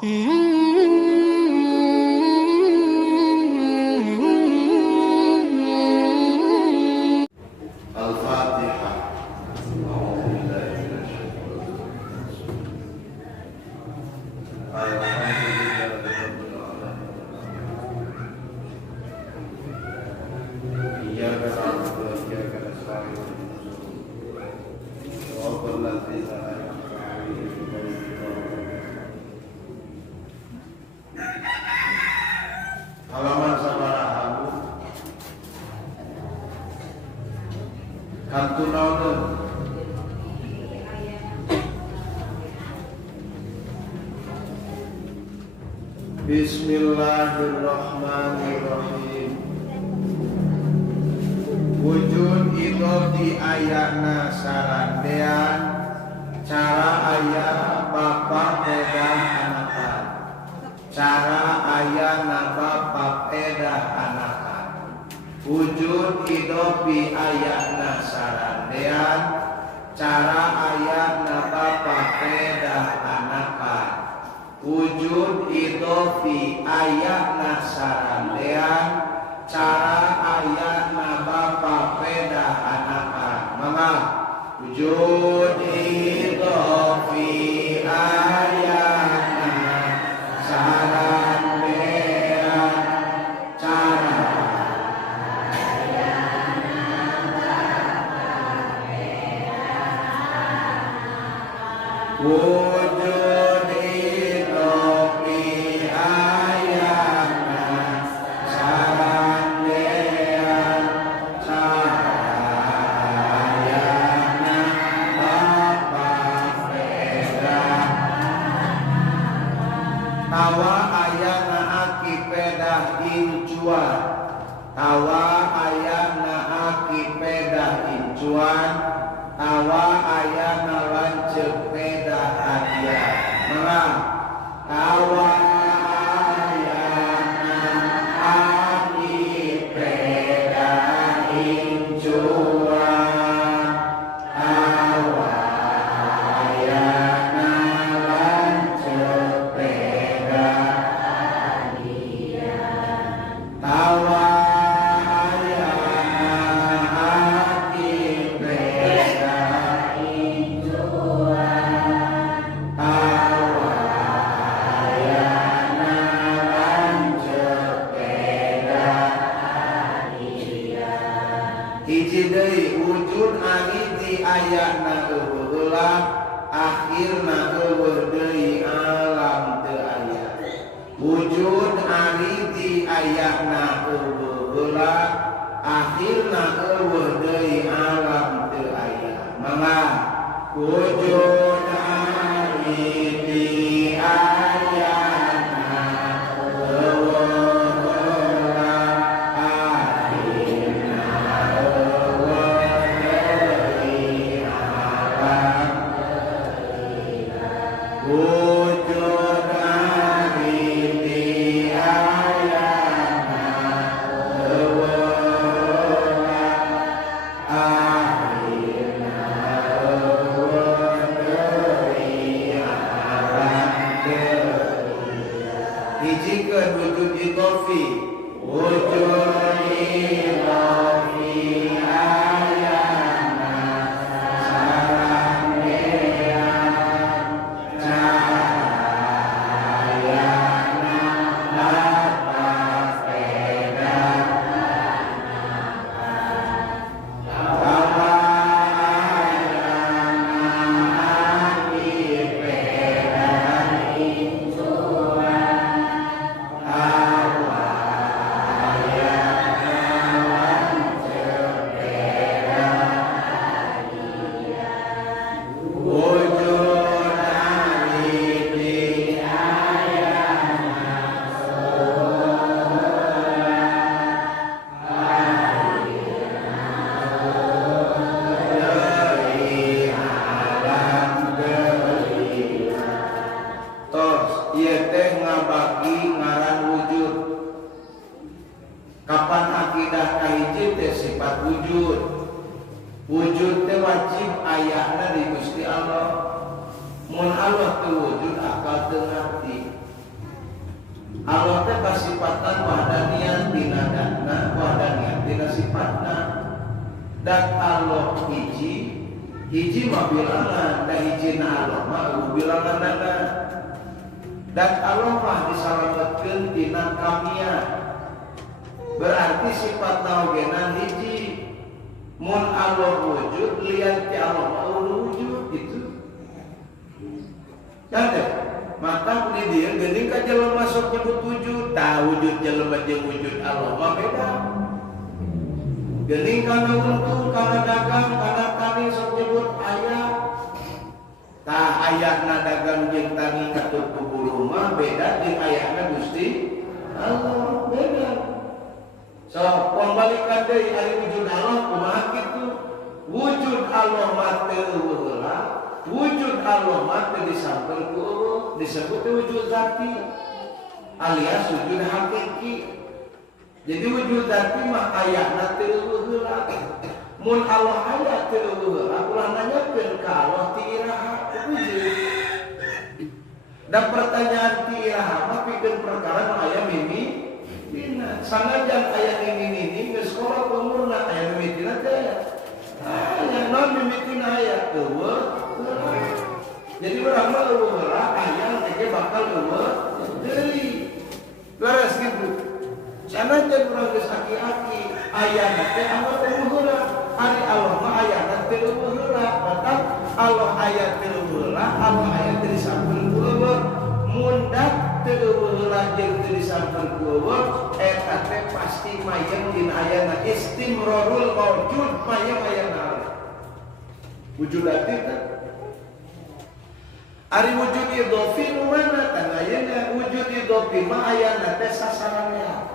Al-Fatihah. Halaman sabaraha kantunaun. Bismillahirrahmanirrahim. Wujud idoti ayana sarandean cara ayah bapak edah anakan. Cara ayana bapak edah anakan. Wujud idopi ayana sarandean cara ayana bapak edah anakan. Wujud idopi ayana sarandean cara ayana bapak edah anakan. Mama wujud idopi ayana sarandean cara wujud idopi ayana sarandean cara ayana bapak edah tawa ayana aki pedah incuan. Tawa ayana aki pedah incuan. Tawa ayana lancep pedah hadiah. Menang. Tawa ayana aki pedah incuan. Tawa ayana lancep pedah tawa ayana aki pedah incuan. Tawa ayana lancep pedah hiji deui wujud ari di ayana eueuh akhirna eueuh deui alam teu aya. Wujud ari di ayana eueuh akhirna eueuh deui alam teu aya. Mangga wujud ari di ayana eueuh akhirna eueuh deui alam. Wujud ari di ayana eueuh akhirna eueuh deui alam teu. Hijikeun wujud idofi. Wujud idofi ayana sarandean ayana bapak edah tawa ayana aki pedah incuan. Tawa ayana lancep pedah wujud ari di ayana deui alam deui. Tos ieu teh ngabagi ngaran wujud. Kapan akidah kahiji teh sifat wujud. Wujud teh wajib ayana di Gusti Allah. Mun Allah teu wujud akal teu ngarti. sifatan wahdanian tina datna wahdanian tina sifatna. Dan Allah hiji mah bilangan, dan hiji na Allah mah bilangan nana. Dan Allah mah disalametkeun tina kamian. Berarti sifat naogenan hiji. Mun Allah wujud lian ti Allah mah wujud gitu. Kan mata di dia geuning ka jelema sok nyebut wujud, tah wujud jelema jeung wujud Allah mah beda. Geuning kana untung, kana dagang, kana tani sok nyebut aya. Tah ayana dagang jeung tani katut kuburu mah beda jeung ayana Gusti Allah beda. So, pembalikan deui ari wujud Allah kumaha kitu? Wujud Allah mah teu heula, wujud Allah mah teu disampeun ku Allah, disebut wujud zati alias wujud hakiki. Jadi wujud zati mah ayana teu heula. Mun Allah aya teu heula, ulah nanyakeun ka Allah ti iraha wujud. Dan pertanyaan ti iraha mah pikeun perkara nu aya mimi dina. Sanajan aya nini geus sekolah umurna aya mimitina teh aya naon mimitina aya eueuh. Jadi urang mah eueuh heula aya teh bakal eueuh deui. Leres kitu. Sanajan urang geus aki-aki aya teh Allah teh heula. Ari Allah mah aya teh eueuh heula. Maka Allah aya teh eueuh heula, Allah aya teh disampeun ku eueuh. Mundak teu heula jeung teu disampeun ku eueuh eta teh pasti mayang dina ayana istimrarul maujud mayang ayana wujud ati teh ari wujud idhofi nu mana tah ayeuna wujud idhofi mah ayana teh sasaranea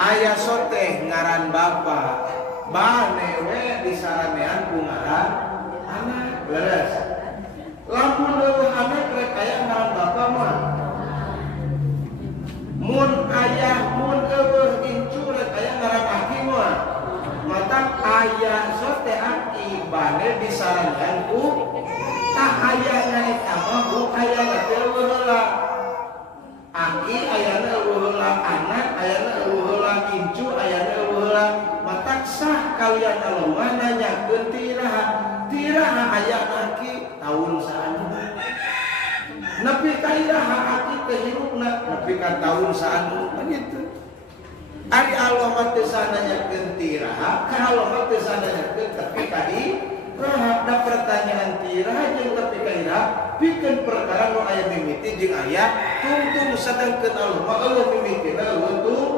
aya soteh ngaran bapa bane we disaranean ku ngaran anak leres. Lamun leuwih anak rek aya ngaran bapa mah. Mun ayah mun eueuh incu rek aya ngaran aki mah. Mata ayah sote aki bane disarankan ku tah ayahna eta mah bu ayahna teu heula. Aki ayahna eueuh heula, anak ayahna eueuh heula, incu ayahna eueuh heula. Mata sah kalian Allah mah nanyakeun ti iraha aya aki tahun saanu nepi ka iraha aki teh hirupna nepi ka tahun saanu kitu. Ari Allah mah teu sananyakeun ti iraha, ka Allah mah teu sananyakeun tepi ka iraha. Da pertanyaan ti iraha jeung tepi ka iraha pikeun perkara nu aya mimiti jeung aya tungtung sedengkeun Allah mah Allah mimitina eueuh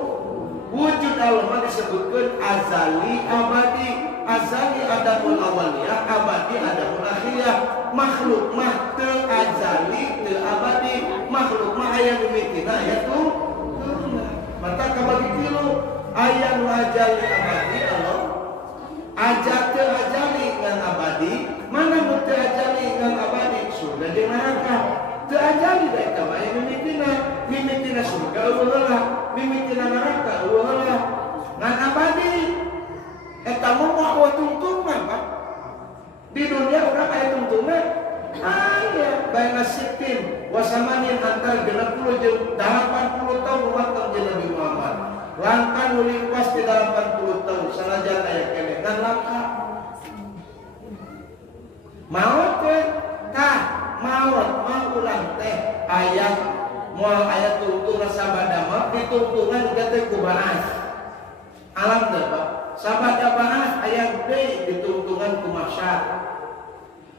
wujud Allah mah disebutkeun azali abadi. Azali adamul awaliyah, abadi adamul akhiriyah. Makhluk mah teu azali teu abadi, makhluk mah aya mimitina aya turuna. Mata kabagi tilu aya nu azali abadi Allah. Aja teu azali ngan abadi, mana nu teu azali ngan abadi? Surga jeung neraka. Teu azali da eta mah aya mimitina surga eueuh heula, mimitina neraka eueuh heula. Ngan abadi eta mah wa tungtungna Pak. Di dunia urang aya tungtungna aya baina sitin wasamanin antar 60 jeung 80 tahun umat jeung Nabi Muhammad. Langkan ulin pas di 80 tahun sanajan aya keneh ngan langka. Maot teh tah maot mah urang teh aya moal aya tungtungna sabada mah ditungtungan teh ku banas. Alam teh Pak. Sabada bahas ayat D ditungtungan ku mahsyar.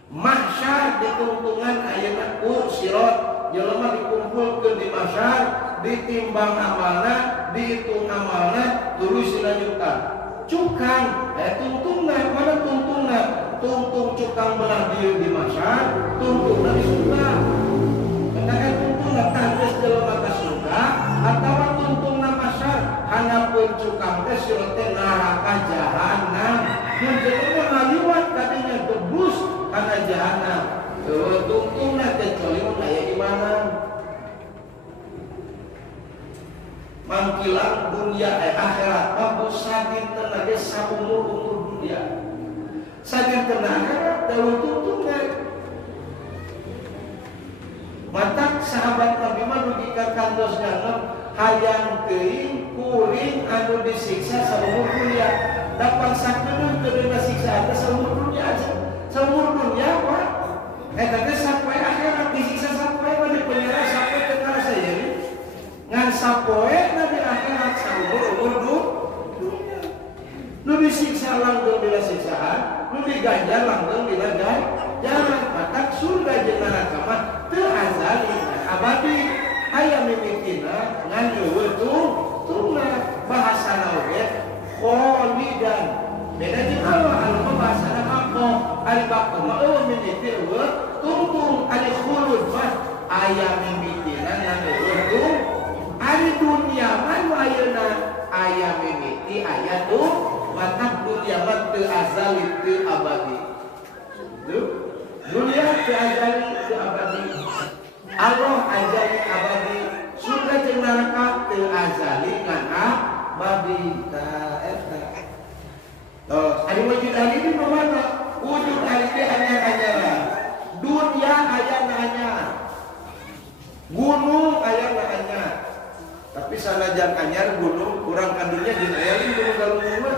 Mahsyar ditungtungan ayat ku sirat. Jelema dikumpulkeun di mahsyar, ditimbang amalna, dihitung amalna, terus dilanjutkan. Cukang, tungtungna, mana tungtungna? Tungtung cukang belah dieu di mahsyar, tungtungna di surga. Katakan tungtungna tangges jelema ka surga atawa tungtungna mahsyar. Hanapun cukang teh sirat teh neraka jahanam. Mun jelema ngaliwat kadinya gebus kana jahanam. Tungtungna teh kecuali mun aya di mana. Mangkilang dunia akhirat mah sadinten ge saumur dunia. Sadinten akhirat teh tungtungan. Mata sahabat Nabi mah dugi ka kantos nganggep hayang teuing kuring anu disiksa saumur dunia. Dapat sakedeung teu disiksa teh saumur dunia aja. Saumur dunia Pak. Eta teh sampai akhirat disiksa sampai pada penjara sampai teu karasa jadi. Ngan sapoe na di akhirat saumur dunia. Nu disiksa langgeng bila siksaan, nu diganjar langgeng bila ganjaran. Maka surga jeung neraka mah teu azali abadi. Aya mimitina ngan eueuh tungna bahasana oge kholidan. Beda jeung Allah, Allah bahasana mako, ari bako mah eueuh mimiti eueuh tungtung, ari khulud mah aya mimitina ngan eueuh ari dunia mah nu ayeuna aya mimiti aya mata dunia mah teu azali teu abadi. Dunia teu azali teu abadi. Allah azali abadi, surga jeung neraka teu azali ngan abadi. Ta eta. Toh, ari wujud ali di mana? Wujud ali teh anyar-anyaran. Dunia aya na anyar. Gunung aya na anyar. Tapi sanajan anyar gunung urang kandunya jeung aya li gunung galunggung mah.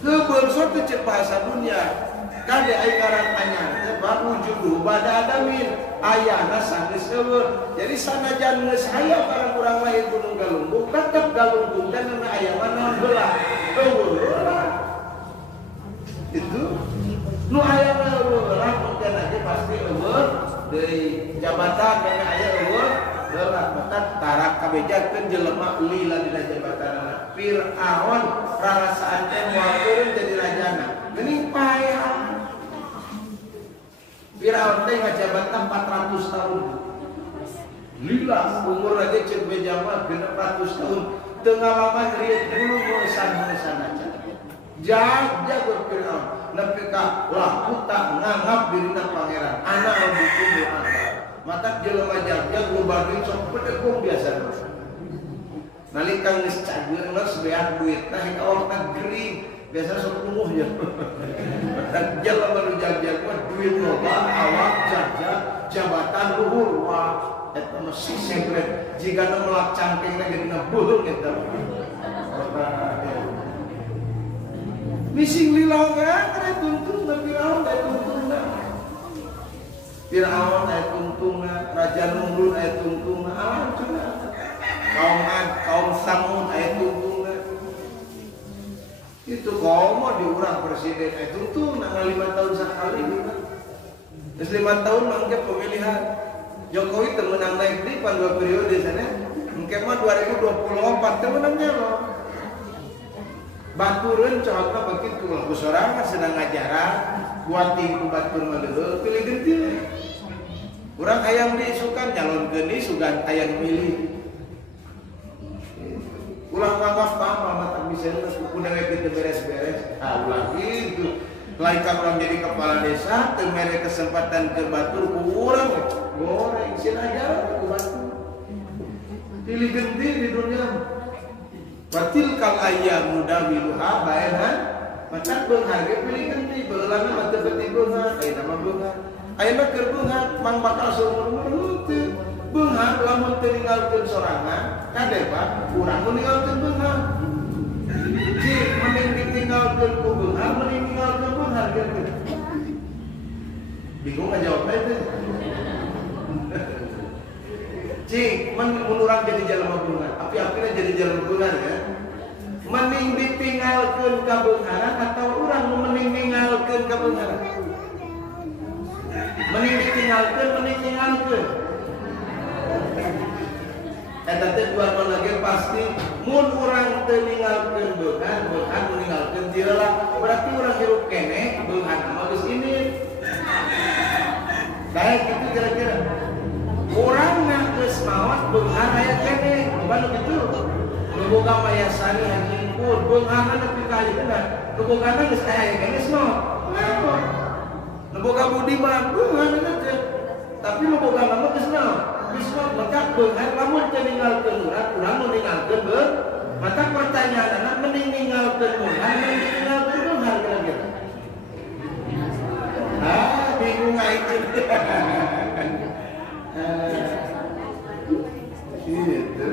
Heubeul sok teu cek bahasa dunia. Kade aya ngaran anyar teh wujud bada adamin. Ayana sanggeus eueuh. Jadi sanajan geus aya barang urang lahir gunung galunggung, tetep galunggung dan aya mana belah. Eueuh. Itu nu aya belah mungkin aja pasti eueuh deui jabatan dan aya eueuh belah matak tarak kabejakeun jelema lila dina jabatanna. Firaun rarasaan teh moal turun jadi rajana. Geuning paehan. Firaun teh ngajabatan 400 tahun. Lila umur aja cek bejama 600 tahun. Teu ngalaman rieu dulu meusan-meusan aja. Jaga Firaun nepi ka laku tak nganggap dirina pangeran. Anak buku doa. Matak jelema jaga global sok pedegong biasa. Nalika geus cageun geus beak duitna hingga awakna gering. Biasa sok umuh ya. Dan jelema nu jaga mah duit loba, awak jaga, jabatan luhur wah eta mah sisegret. Jika nu melak cangkengna geuna beuheung eta. Mising lilau kan tuntun Firaun aya tuntungna. Firaun aya tuntungna, Raja Numrud aya tuntungna, hancurna. Kaum Samud aya tuntungna. Itu kaum diurang presiden aya tuntungna 5 tahun sekali gitu. Terus 5 tahun mangke pemilihan. Jokowi teu meunang naik di pan 2 periode sana. Engke mah 2024 teu meunangnya loh. Batureun cohotna begitu lah, sorangan sedang ngajaran buat tingku batur mah deuleu pilih gentil. Urang hayang diisukan nyalonkeun deui sugan hayang milih. Ulah ngangaf paham mah tak bisa kudu we beres-beres. Ulah gitu. Lain ka urang jadi kepala desa teu mere kesempatan ke batur ku urang goreng sieun ajaran ku batur. Pilih gentil di dunia. Batil kal ayam muda wiluha baehan macam beunghar ge pilih genti beulana mah teu beuti beunghar ayeuna mah beunghar ayeuna keur beunghar mang bakal seumur-umur teu beunghar lamun teu ninggalkeun sorangan kade Pak urang nu ninggalkeun beunghar ji mending ditinggalkeun ku beunghar mending ninggalkeun beunghar gitu bingung ngajawab teh cing, menurang jadi jalan beunghar, api-apina jadi jalan beunghar ya. Mending ditinggalkeun ka beungharan atau urang mending ninggalkeun ka beungharan? Mending ditinggalkeun, mending ninggalkeun. Eta teh dua lagi pasti mun urang teu ninggalkeun beunghar, beunghar ninggalkeun jireula, berarti urang hirup keneh beunghar mah geus ini. Kayak gitu kira-kira. Orang nak geus maot beunghar aya keneh, bukan begitu. Nu boga mayasani hangingkun, beunghar nepi ka ayeuna, nu bogana geus aya keneh maot. Maot. Nu boga budiman, beunghar teh. Tapi nu boga mah geus naon? Geus maot maka beunghar lamun teu ninggalkeun urang, urang nu ninggalkeun beunghar. Maka pertanyaanna mending ninggalkeun beunghar, mending ninggalkeun beunghar kira-kira. Bingung aing. Gitu.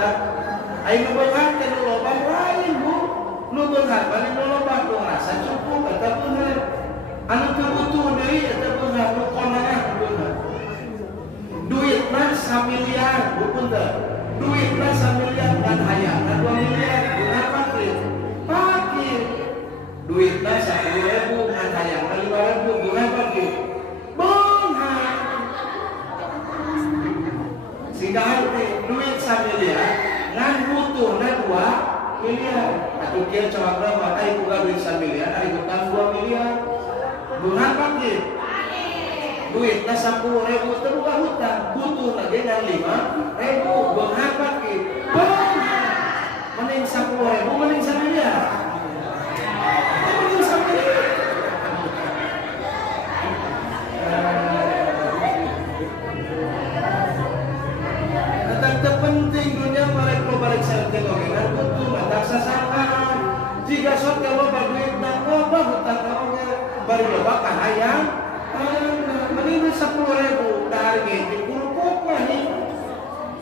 tak ayo beunghar teh nu loba lain Bu nu beunghar bari nu loba nu rasa cukup eta beunghar anu teu butuh deui eta beunghar nu konanah beunghar duitna 1 miliar Bu punten duitna 1 miliar dan hayangna 2 miliar beunghar fakir duitna 10.000 dan hayangna 5.000 beunghar fakir beunghar sehingga arti duit 1 miliar ngan butuhna 2 miliar atuh kieu coba berapa ai boga duit 1 miliar ari utang 2 miliar beunghar fakir duitna 10.000 teu boga hutang butuhna ge ngan 5.000 beunghar fakir beunghar mending 10.000 mending 1 miliar mending 1 miliar penting dunia balik sareng oge butuh matak sasangkaan jika sok loba duitna loba hutang oge bari loba kahayang mending 10.000 dahar ge dikurupuk mah nih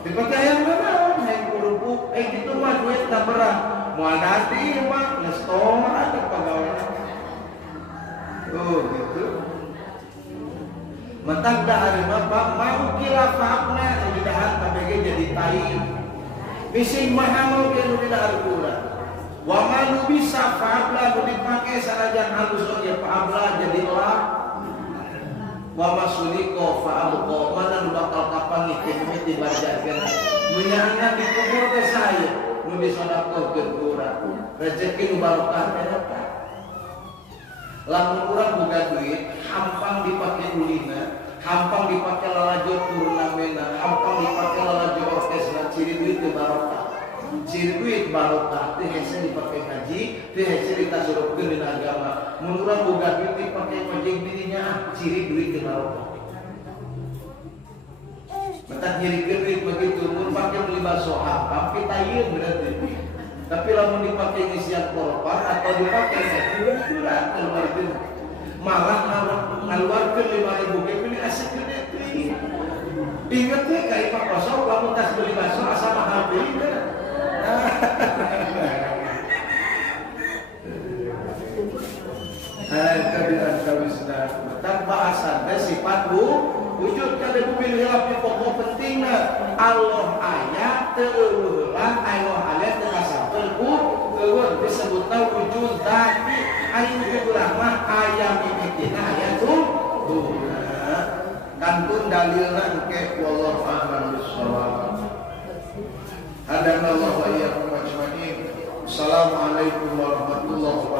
dipake hayang naon hayang kurupuk kitu mah duitna berat moal dadi mah geus toma atuh pagaweana gitu mentak dahar mah mau kilafahna nu di dahar KBG jadi tai bising mahal ge nu di dahar kurang wa man bisa fa'abla nu dipake sanajan halus oge fa'abla jadi lah wa masuliko fa'abqa mana nu bakal kapangi teh mimiti barjakeun munyaanna dikubur teh saya nu disodakokeun urang rezeki nu barokah eta lamun urang boga duit hampang dipake ulina hampang dipake lalajot turnamena hampang dipake lalajot orkestra ciri duit teu barokah ciri duit barokah teh hese dipake haji teh hese ditasurupkeun dina agama mun urang boga duit dipake ngojek dirinya ciri duit teu barokah mentak nyirikeun duit begitu mun pake beli bakso hampang pitayeun berarti tapi lamun dipakai ngisian korban atau dipakai kurang keluarkeun malah ngaluarkeun 5.000 ge pilih asik gede teh inget teh ka Pak Kosong lamun tas beli bakso asa mahal deui kebiran kawisna tak bahasan teh sifat wujud kada bumi hilap di pokok pentingna Allah aya teu eueuh Allah aya teu kasampel ku eueuh disebutna wujud tapi ari wujud urang mah aya mimitina aya tuhna kantun dalilna engke wallahu a'lam bissawab hadanallahu wa iyyakum ajmain assalamualaikum warahmatullahi wabarakatuh